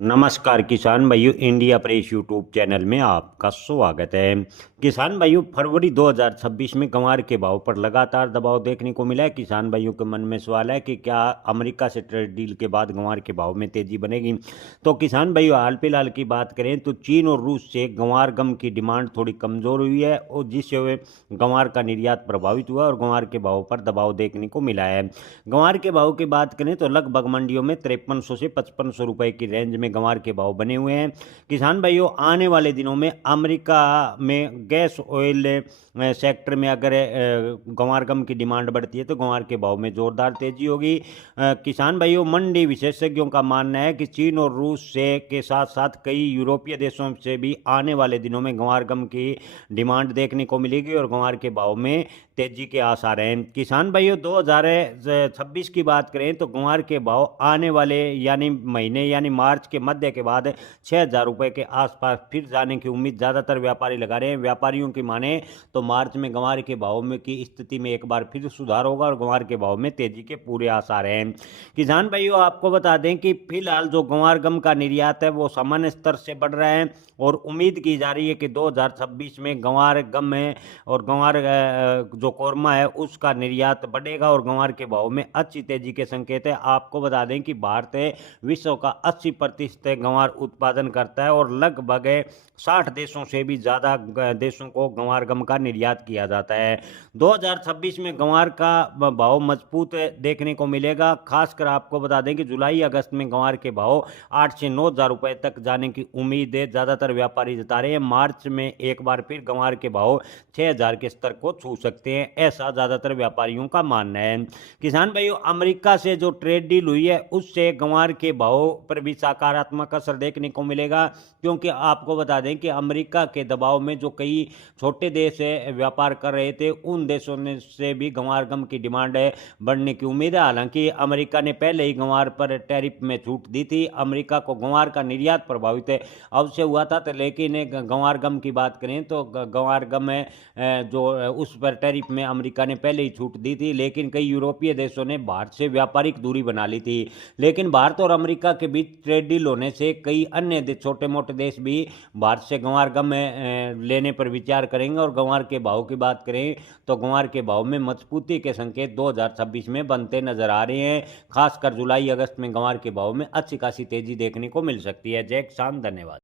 नमस्कार किसान भाइयों, इंडिया प्रेस यूट्यूब चैनल में आपका स्वागत है। किसान भाइयों, फरवरी 2026 में गंवार के भाव पर लगातार दबाव देखने को मिला है। किसान भाइयों के मन में सवाल है कि क्या अमेरिका से ट्रेड डील के बाद गंवार के भाव में तेजी बनेगी। तो किसान भाइयों, हाल फिलहाल की बात करें तो चीन और रूस से गंवार गम की डिमांड थोड़ी कमज़ोर हुई है और जिससे गंवार का निर्यात प्रभावित हुआ और गंवार के भाव पर दबाव देखने को मिला है। गंवार के भाव की बात करें तो लगभग मंडियों में 5300 से 5500 रुपए की रेंज में गंवार के भाव बने हुए हैं। किसान भाइयों, आने वाले दिनों में अमेरिका में गैस ऑयल सेक्टर में अगर गंवार गम की डिमांड बढ़ती है तो गंवार के भाव में जोरदार तेजी होगी। किसान भाइयों, मंडी विशेषज्ञों का मानना है कि चीन और रूस से के साथ साथ कई यूरोपीय देशों से भी आने वाले दिनों में गंवार गम की डिमांड देखने को मिलेगी और गंवार के भाव में तेजी के आसार हैं। किसान भाइयों, 2026 की बात करें तो गंवार के भाव आने वाले महीने यानी मार्च के मध्य के बाद 6,000 रुपये के आसपास फिर जाने की उम्मीद ज़्यादातर व्यापारी लगा रहे हैं। व्यापारियों की माने तो मार्च में गंवार के भाव में की स्थिति में एक बार फिर सुधार होगा और गंवार के भाव में तेजी के पूरे आसार हैं। किसान भाइयों, आपको बता दें कि फिलहाल जो गंवार गम का निर्यात है वो सामान्य स्तर से बढ़ रहा है और उम्मीद की जा रही है कि 2026 में गंवार गम है और गंवार जो कोरमा है उसका निर्यात बढ़ेगा और गंवार के भाव में अच्छी तेजी के संकेत है। आपको बता दें कि भारत विश्व का 80% गंवार उत्पादन करता है और लगभग 60 देशों से भी ज़्यादा देशों को गंवार गम का निर्यात किया जाता है। 2026 में गंवार का भाव मजबूत देखने को मिलेगा। खासकर आपको बता दें कि जुलाई अगस्त में गंवार के भाव 8 से 9,000 रुपये तक जाने की उम्मीद है, ज़्यादातर व्यापारी जता रहे हैं। मार्च में एक बार फिर गंवार के भाव 6,000 के स्तर को छू सकते हैं, ऐसा ज़्यादातर व्यापारियों का मानना है। किसान भाइयों, अमेरिका से जो ट्रेड डील हुई है उससे गंवार के भाव पर भी सकारात्मक असर देखने को मिलेगा, क्योंकि आपको बता दें कि अमेरिका के दबाव में जो कई छोटे देश व्यापार कर रहे थे उन देशों से भी गंवार गम की डिमांड बढ़ने की उम्मीद है। हालांकि अमेरिका ने पहले ही गंवार पर टैरिफ में छूट दी थी। अमेरिका को गंवार का निर्यात प्रभावित अवश्य हुआ था, तो लेकिन गंवार गम की बात करें तो गंवार गम जो उस पर टैरिफ में अमेरिका ने पहले ही छूट दी थी, लेकिन कई यूरोपीय देशों ने भारत से व्यापारिक दूरी बना ली थी। लेकिन भारत और अमेरिका के बीच ट्रेड डील होने से कई अन्य छोटे मोटे देश भी भारत से गंवार गम लेने पर विचार करेंगे और गंवार के भाव की बात करें तो गंवार के भाव में मजबूती के संकेत 2026 में बनते नजर आ रहे हैं। खासकर जुलाई अगस्त में गंवार के भाव में अच्छी खासी तेजी देखने को मिल सकती है। जय किसान, धन्यवाद।